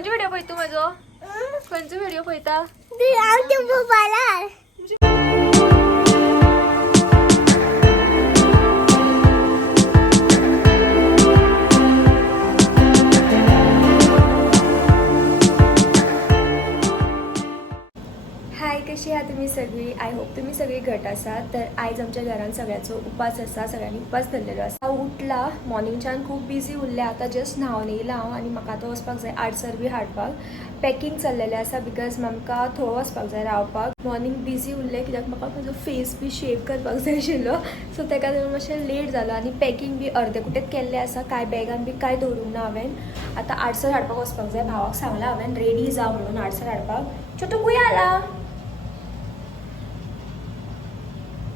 खंयचो व्हिडिओ पळयता म्हजो खंयचो व्हिडिओ पळयता हाय, कशी आहात तुम्ही सगळी? आय होप तुम्ही सगळी घट आसात. तर आयज आमच्या घरान सगळ्याचो उपास आसा, सगळ्यांनी उपास धरलेलो आसा. हांव उठला मॉर्निंगच्यान खूब बिजी उरले, आतां जस्ट न्हांवन येयला हांव आनी म्हाका आतां वचपाक जाय आडसर बी हाडपाक. पॅकिंग चल्लेलें आसा बिकॉज आमकां थंय वचपाक जाय रावपाक. मॉर्निंग बिजी उरलें कित्याक म्हाका म्हजो फेस बी शेव करपाक जाय आशिल्लो, सो ताका लागून मातशें लेट जालो आनी पॅकिंग बी अर्दे कुटेत केल्लें आसा. कांय बॅगान बी कांय दवरूंक ना हांवें. आतां आडसर हाडपाक वचपाक जाय. भावाक सांगलां हांवें रेडी जा म्हणून आडसर हाडपाक. छोटू खूंय आला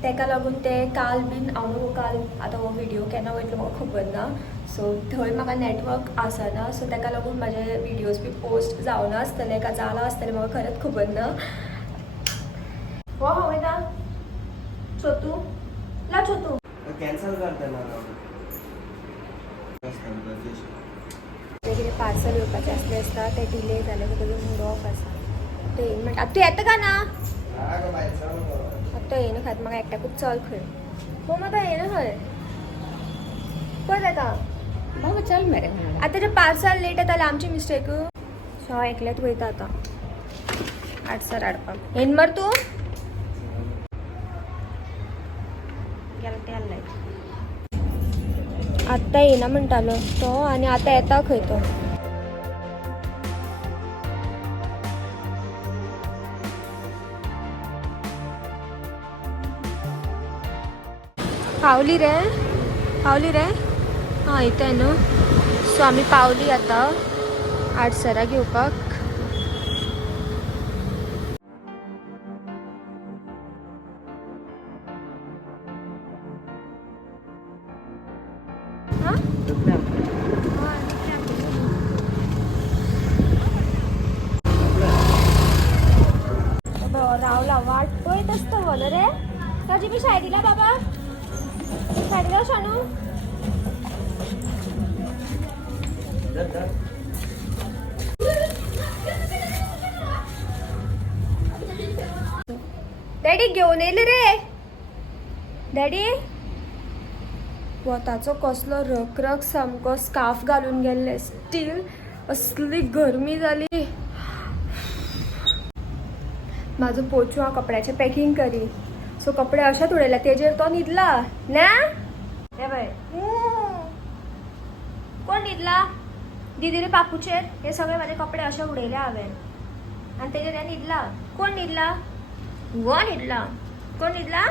ताका लागून ते काल बीन हांव काल आतां हो व्हिडिओ केन्ना वयतलो म्हाका खबर ना. सो थंय म्हाका नेटवर्क आसना, सो ताका लागून म्हाजे व्हिडिओज बी पोस्ट जावना आसतले काय जाला आसतले म्हाका खरेंच खबर ना. हो वयता छोटू ला छोटू कॅन्सल करतना कितें पार्सल येवपाचें आसलें आसता ते डिले जाले सो तेजो मूड ऑफ आसा. ते म्हणटा आतां तूं येता काय ना? आतां येना खात म्हाका एकट्याकूच चल खंय. हो म्हाका येना खंय पळय ताका बाबा चल मरे. आतां तेजें पार्सल लेट येतालें आमची मिस्टेक. सो हांव एकलेंच वयता आतां आडसर हाडपाक. येन मर तूं गेलो ते हाडलाय. आत्तां येना म्हणटालो तो आनी आतां येता खंय तो. पावली रे हां येता न्हू. सो आमी पावली आतां आडसरां घेवपाक. रावला वाट पळयत आसता हो रे. ताजी बी सायडीला बाबा सायडीला शानू. डॅडी घेवन येयले रे. डॅडी वताचो कसलो रक सामको स्कार्फ घालून गेल्ले. स्टील असली गरमी जाली. म्हाजो पोचू हांव कपड्याचे पॅकिंग करी. सो कपडे अशेंच उडयला तेजेर तो न्हिदला ना. हे बाय कोण न्हिदला? दिदी रे पापूचेर हे सगळे माझे कपडे अशे उडयले हांवें आनी तेजेर हे न्हिदला. कोण न्हिदला? हुआ न्हिदला. कोण न्हिदला?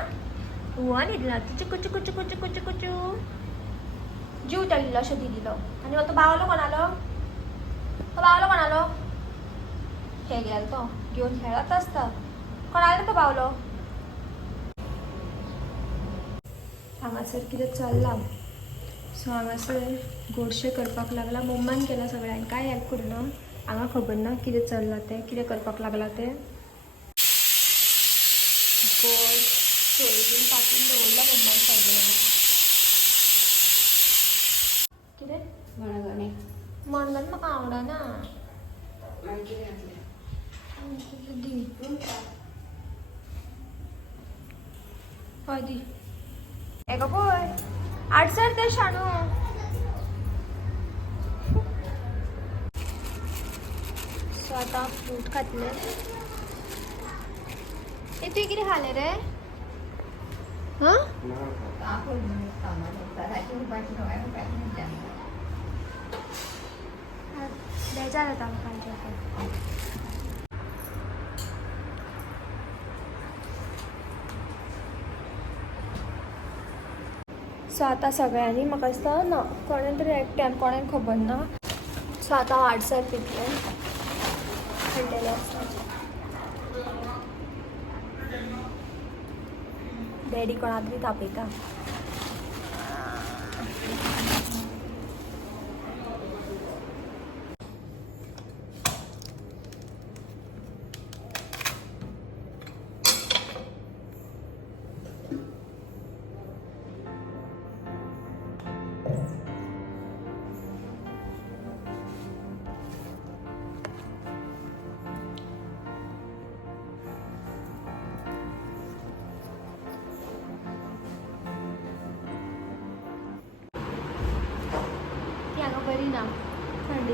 हुआ न्हिदला. चुकू चुकू चुकू चुकू चुकू चू जीव तळिल्लो अशें दिदीलो. आनी तो बावलो कोणालो? तो बावलो कोणालो? खेळ्याल तो घेवन खेळत आसता. कोणालो तो बावलो? हांगासर कितें चल्लां. सो हांगासर गोडशें करपाक लागला. मम्मान केला सगळ्यांक कांय हेल्प करुना. हांगा खबर ना कितें चल्लां तें कितें करपाक लागला तें. गोड सोयाबीन काटून दवरला मम्मान सगळें. कितें मणगणे मणगण म्हाका आवडना. दी हय दी. हेका पळय आडसर ते शाणू. सो आतां फ्रूट खातले. ए तुवें कितें खालें रे? हां बेजार जाता म्हाका. सो आतां सगळ्यांनी म्हाका दिसता ना कोणें तरी एकट्यान कोणें खबर ना. सो आतां हांव आडसर पितलें म्हणलेलें आसता. डॅडी कोणाक तरी तापयता.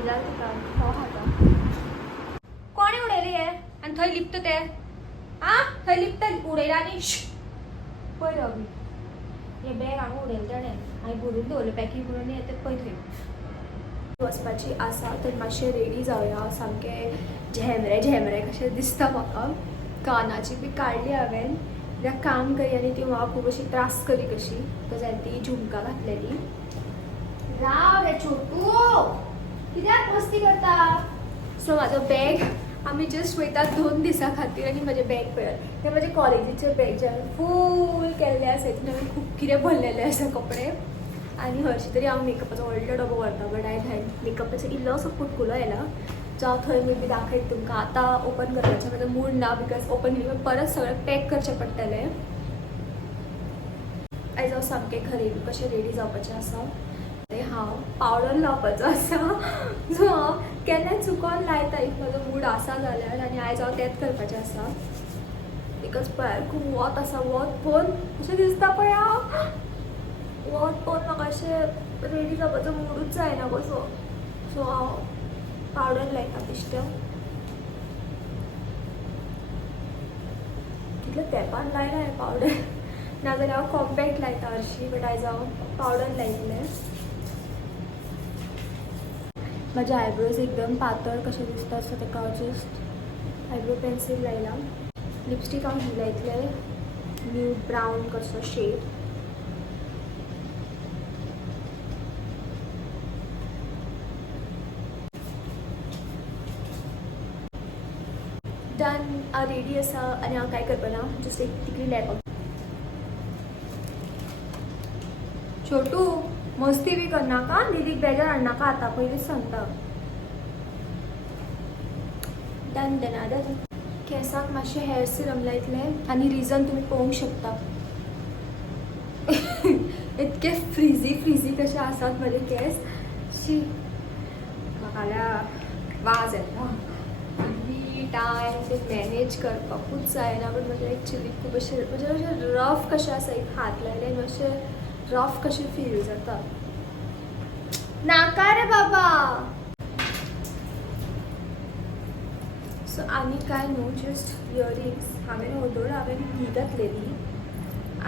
उडयला तुका हो खाता कोणे उडयले हे आनी थंय लिपता ते आ थंय लिपता उडयला आनी पळय रवी हे बॅग हांगा उडयलें ताणें हांवें भरून दवरलें पॅकींग करून येता पळय थंय वचपाची आसा तर मातशें रेडी जावया सामकें झेमरे कशें दिसता म्हाका कानाची बी काडली हांवें कित्याक काम करी आनी ती म्हाका खूब अशी त्रास करी कशी बिकॉज हांवें ती झुमका घातलेली राव रे छोटू कित्याक मस्ती करता सो म्हाजो बॅग आमी जस्ट वयता 2 दिसां खातीर आनी म्हजें बॅग पळयात तें म्हजें कॉलेजीचें बॅग जें हांवें फूल केल्लें आसा तितून हांवें खूब कितें भरलेलें आसा कपडे आनी हरशीं तरी हांव मेकअपाचो व्हडलो डबो व्हरता बट हांवें मेकअपाचो इल्लोसो पुटकुलो येयला जो हांव थंय मे बी दाखयत तुमकां आतां ओपन करपाचें म्हजो मूड ना बिकॉज ओपन केली परत सगळें पॅक करचें पडटलें आयज हांव सामकें घरेलू कशें रेडी जावपाचें आसा तें हांव पावडर लावपाचो आसा जो हांव केन्नाय चुकोन लायता इफ म्हजो मूड आसा जाल्यार आनी आयज हांव तेंच करपाचें आसा बिकॉज पळय खूब वत आसा वत पळोवन अशें दिसता पळय वत पळोवन म्हाका अशें रेडी जावपाचो मूडूच जायना कसो सो हांव पावडर लायता बेश्टें कितले तेंपान लायला हें पावडर नाजाल्यार हांव कॉम्पॅक्ट लायता हरशीं बट आयज हांव पावडर लायिल्लें माझे आयब्रोज एकदम पातळ कशें दिसता सो ताका हांव जस्ट आयब्रो पेन्सील लायला लिपस्टीक हांव ही लायतलें न्यूड ब्रावन कसो शेड डन हांव रेडी आसा आनी हांव काय करपाना जस्ट एक टिकली लायपाक छोटू मस्ती बी करनाका दीदीक बेजार हाडनाका आतां पयलींच सांगता डन डन केंसाक मातशें हेअर सिरम लायतलें आनी रिजन तुमी पळोवंक शकता इतके फ्रिजी कशे आसात म्हजे केस शी म्हाका वाज येता टायम ते मॅनेज करपाकूच जायना बट म्हजे एक्चुली खूब अशें म्हणजे अशें रफ कशें आसा एक हात लायले मातशें रफ कशें फील जाता नाका रे बाबा सो आनी काय न्हू जस्ट इयरिंग्स हांवें ओदोळ हांवें ही घातलेली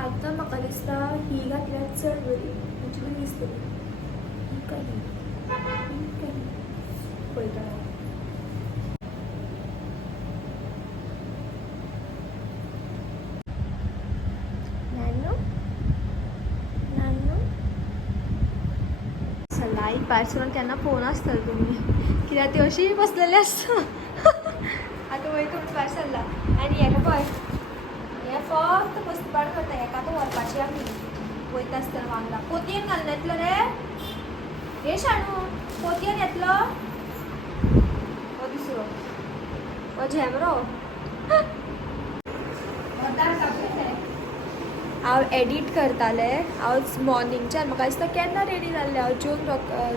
आतां म्हाका दिसता ही घातल्यार चड बरी म्हणजे बरी दिसतली ही काय पळयता लाईक पार्सल केन्ना फोन आसतलो तुमी कित्याक ती अशी बसलेली आसता आतां वयता म्हणून पार्सलला आनी हेका पळय हें फक्त बसपाड करता हेका आतां व्हरपाचें आमी वयता आसतना वांगडा पोतयेन घालून येतलो रे हे शाणू पोतयेन येतलो हो दुसरो हो झेमरो हांव एडीट करतालें हांव मॉर्निंगच्यान म्हाका दिसता केन्ना रेडी जाल्लें हांव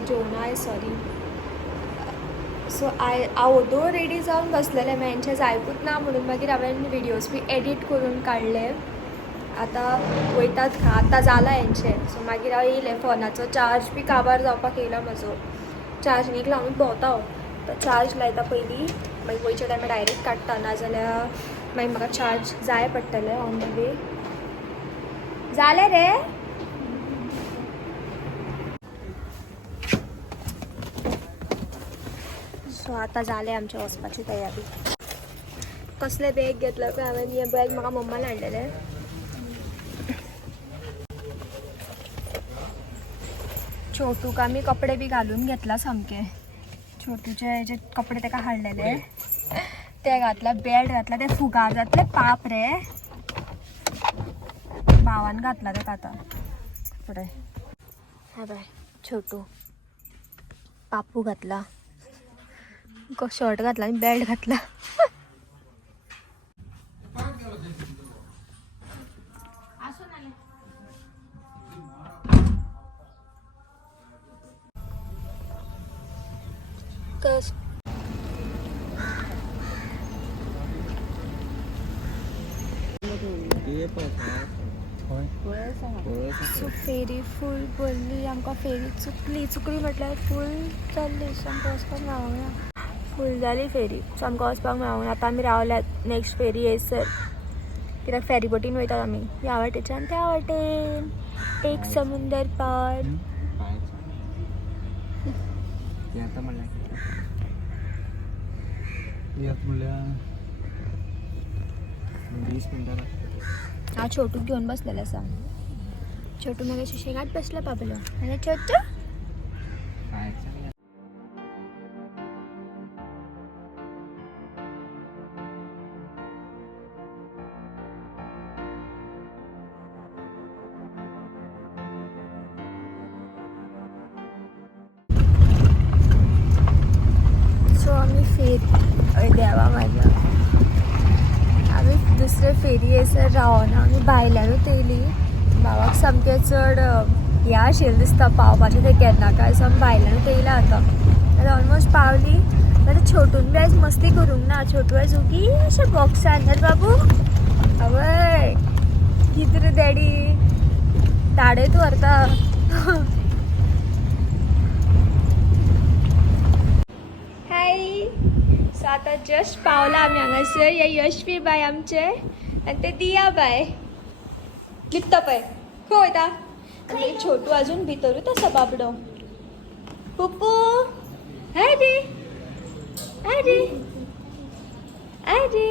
जेवणाय सॉरी सो हांव ओदोळ रेडी जावन बसलेलें मेनचें जायकूच ना म्हणून मागीर हांवें विडियोज बी एडीट करून काडले आतां वयतात आतां जाला हेंचें सो मागीर हांव येयलें फोनाचो चार्ज बी काबार जावपाक येयला म्हजो चार्जिंगेक लावून भोंवता हांव चार्ज लायता पयलीं मागीर वयच्या टायमार डायरेक्ट काडटा नाजाल्यार मागीर म्हाका चार्ज जाय पडटलें ऑन द वे जालें रे सो आतां जालें आमचे वचपाची तयारी कसलें बॅग घेतलं पळय हांवें हें बॅग म्हाका मम्मान हाडलेलें छोटूक आमी कपडे बी घालून घेतला सामके छोटूचे जे कपडे ताका हाडलेले ते घातला बेल्ट घातला ते फुगार जातले पाप रे भावान घातला ताका आतां कपडे हा बाय छोटू पापू घातला शर्ट घातला आणि बेल्ट घातला कस ये सो फेरी फूल बोलली आमकां फेरी चुकली म्हटल्यार फूल जाल्ली सो आमकां वचपाक मेळोंक ना फूल जाली फेरी सो आमकां वचपाक मेळोंक ना आतां आमी रावल्यात नेक्स्ट फेरी येयसर कित्याक फेरी बोटीन वयतात आमी ह्या वाटेच्यान त्या वाटेन एक समुंदर पार हा छोटूक घेऊन बसलेला आसा छोटू मग शेंगात बसला पाबलो आणि छोटू सो आम्ही फेरी देवा माझ्या आम्ही दुसरे फेरी येसर रावना आम्ही भायल्यानूच येयली भावाक सामकें चड ह्या आशिल्लें दिसता पावपाचें थंय केन्ना काय सो आमी भायल्यानूच येयला आतां ऑलमोस्ट पावली आतां छोटून बी आयज मस्ती करूंक ना छोटू आयज उगी अशें बॉक्सान तर बाबू आवय कितें रे डॅडी धाडयत व्हरता हाय सो आतां जस्ट पावला आमी हांगासर हे यशवी बाय आमचे आनी ते दिया बाय लिपता पळय खंय वयता आनी छोटू अजून भितरूच आसा बाबडो पुप्पू अरे अरे अरे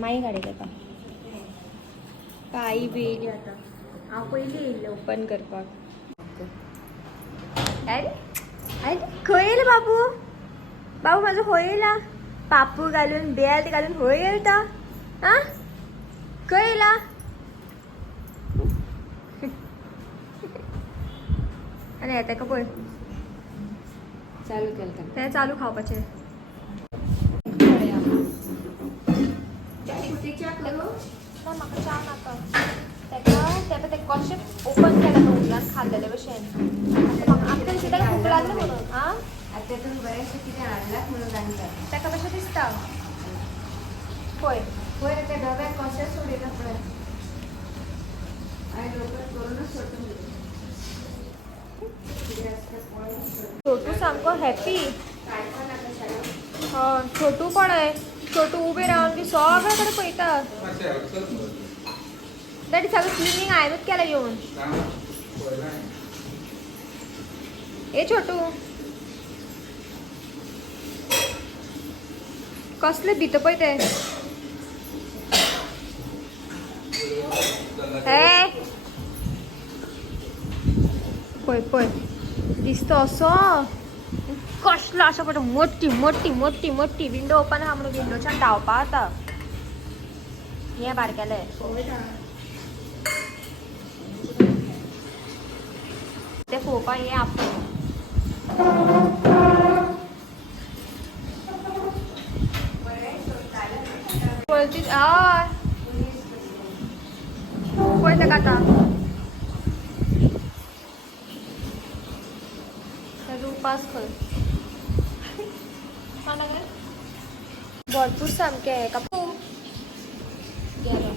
माई गाडी ताका पायी बी येयली आतां हांव पयलीं येयल्लें ओपन करपाक अरे अरे खंय येयला बाबू बाबू म्हाजो खंय येयला पापू घालून बेल्ट घालून खंय येयला तो आं खंय येयला आनी हे ताका पळय चालू केलें तें चालू खावपाचें ना म्हाका च्या नाका ताका ते कशें ओपन केलें तो उगडान खाल्लेले भशेन आमच्या दिसता ताका भूक लागली म्हणून आं तातूंत बरेंशें कितें हाडलां म्हणून सांगता ताका कशें दिसता पळय पळय ते डब्याक कशें सोडिना पळय आनी लोक करूनच सोडून छोटू सामको हॅपी छोटू पण आहे छोटू उबे रावन बी सगळे कडे पळयता डॅडी सगळें क्लिनिंग हांवेंच केलें येवन ए छोटू कसले भित पळय ते हे पळय पळय दिसतो असो कसलो अशा पळय मोठी मोठी मोठी मोठी विंडो ओपन आहा म्हणून विंडोच्यान धांवपा आता हे बारकेले ते पळोवपा हे आपण पळयती हय पळय ताका आतां उपास खंय भरपूर सामके कापू गेलो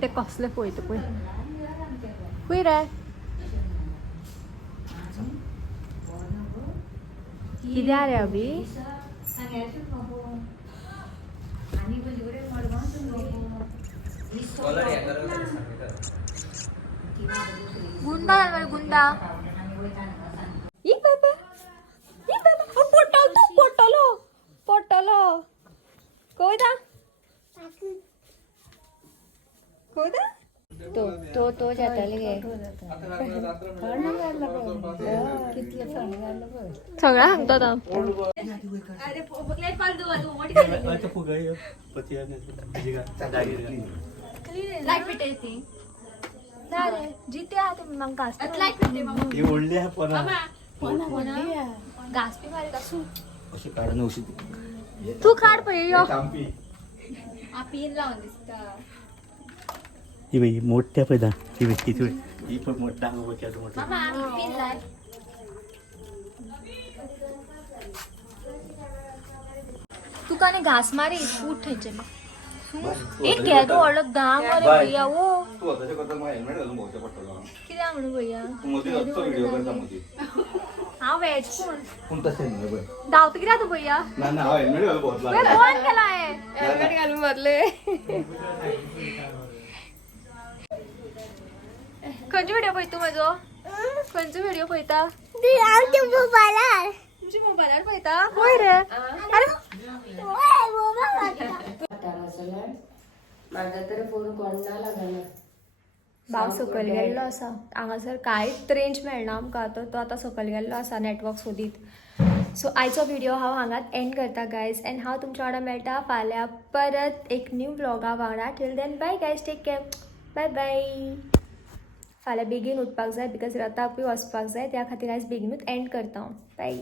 ते कसले पळयता पळय खंय रे कितें रे अभी गुंडा मरे गुंडा ई बाबा पोटलो पोटलो कोयदा कोयदा तो जाताले गे सगळं सांगतो लाईट पेटे ना रे जिते आहात म्हाका लाईट पेटे घास बी मारी तू काढ पळय आपीन लावून दिसता. ही बाई मोठ्या पैदा ही बाई किती ही पण मोठा मोठा मामा आपीन लाय. तू का नाही घास मारे फूट ठेचे मग. एक क्या तो अलग दाम अरे भैया वो तू आताच्या करता मग हेल्मेट घालून भाऊच्या पडतो किती म्हणू भैया. मध्ये असतो व्हिडिओ करता मध्ये हा वेज कोण कोणता सेन बघ धावतो किती तू भैया. ना ना हा हेल्मेट घालून बहुत वे कोण केलाय हेल्मेट घालून भरले. खंयची व्हिडिओ पळय तू म्हजो खंयचो व्हिडिओ पळयता. तुमची मोबायलार पळयता होय रे. अरे माझा तर फोन कोणा लागना. भाव सकयल गेल्लो आसा हांगासर कांयच रेंज मेळना आमकां तर तो आतां सकयल गेल्लो आसा नेटवर्क सोदीत. सो आयचो व्हिडिओ हांव हांगाच एंड करता गायज एंड हांव तुमच्या वांगडा मेळटा फाल्यां परत एक न्यू व्लॉगा वांगडा. Till then bye guys take care bye bye. फाल्यां बेगीन उठपाक जाय बिकॉज रथाकूय वचपाक जाय त्या खातीर आयज बेगीनूच एंड करता हांव. बाय.